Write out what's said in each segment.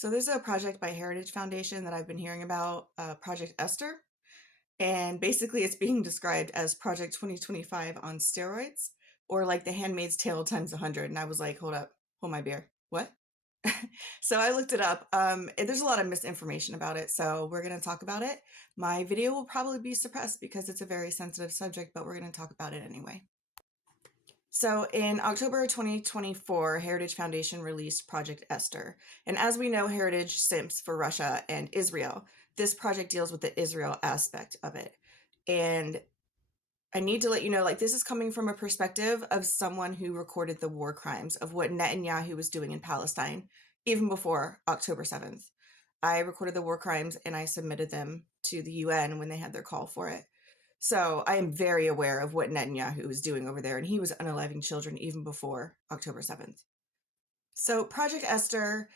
So there's a project by Heritage Foundation that I've been hearing about, Project Esther, and basically it's being described as Project 2025 on steroids, or like The Handmaid's Tale times 100. And I was like, hold up, hold my beer. What? So I looked it up. There's a lot of misinformation about it, so we're going to talk about it. My video will probably be suppressed because it's a very sensitive subject, but we're going to talk about it anyway. So in October 2024, Heritage Foundation released Project Esther. And as we know, Heritage simps for Russia and Israel. This project deals with the Israel aspect of it. And I need to let you know, like, this is coming from a perspective of someone who recorded the war crimes of what Netanyahu was doing in Palestine, even before October 7th. I recorded the war crimes and I submitted them to the UN when they had their call for it. So I am very aware of what Netanyahu was doing over there, and he was unaliving children even before October 7th. So Project Esther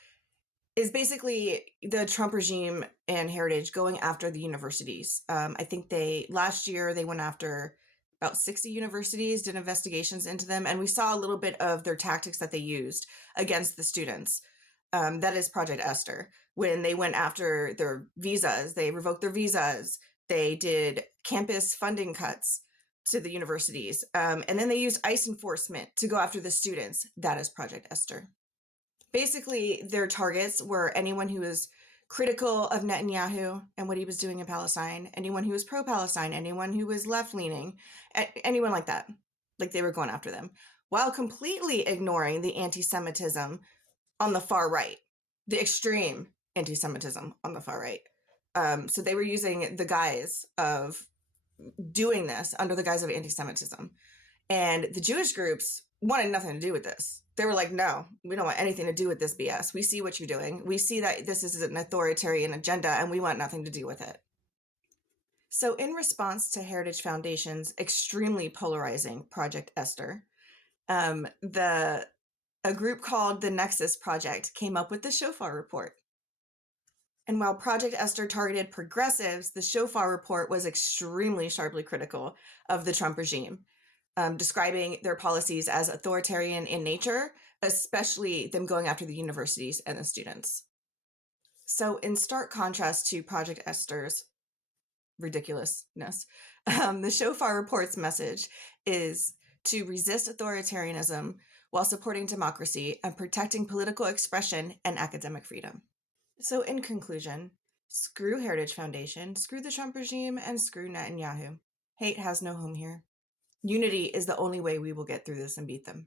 is basically the Trump regime and Heritage going after the universities. I think last year they went after about 60 universities, did investigations into them, and we saw a little bit of their tactics that they used against the students. That is Project Esther. When they went after their visas, they revoked their visas. They did campus funding cuts to the universities. And then they used ICE enforcement to go after the students. That is Project Esther. Basically, their targets were anyone who was critical of Netanyahu and what he was doing in Palestine, anyone who was pro-Palestine, anyone who was left-leaning, anyone like that. Like, they were going after them, while completely ignoring the anti-Semitism on the far right, the extreme anti-Semitism on the far right. So they were using the guise of doing this under the guise of anti-Semitism. And the Jewish groups wanted nothing to do with this. They were like, no, we don't want anything to do with this BS. We see what you're doing. We see that this is an authoritarian agenda and we want nothing to do with it. So in response to Heritage Foundation's extremely polarizing Project Esther, a group called the Nexus Project came up with the Shofar report. And while Project Esther targeted progressives, the Shofar report was extremely sharply critical of the Trump regime, describing their policies as authoritarian in nature, especially them going after the universities and the students. So in stark contrast to Project Esther's ridiculousness, the Shofar report's message is to resist authoritarianism while supporting democracy and protecting political expression and academic freedom. So in conclusion, screw Heritage Foundation, screw the Trump regime, and screw Netanyahu. Hate has no home here. Unity is the only way we will get through this and beat them.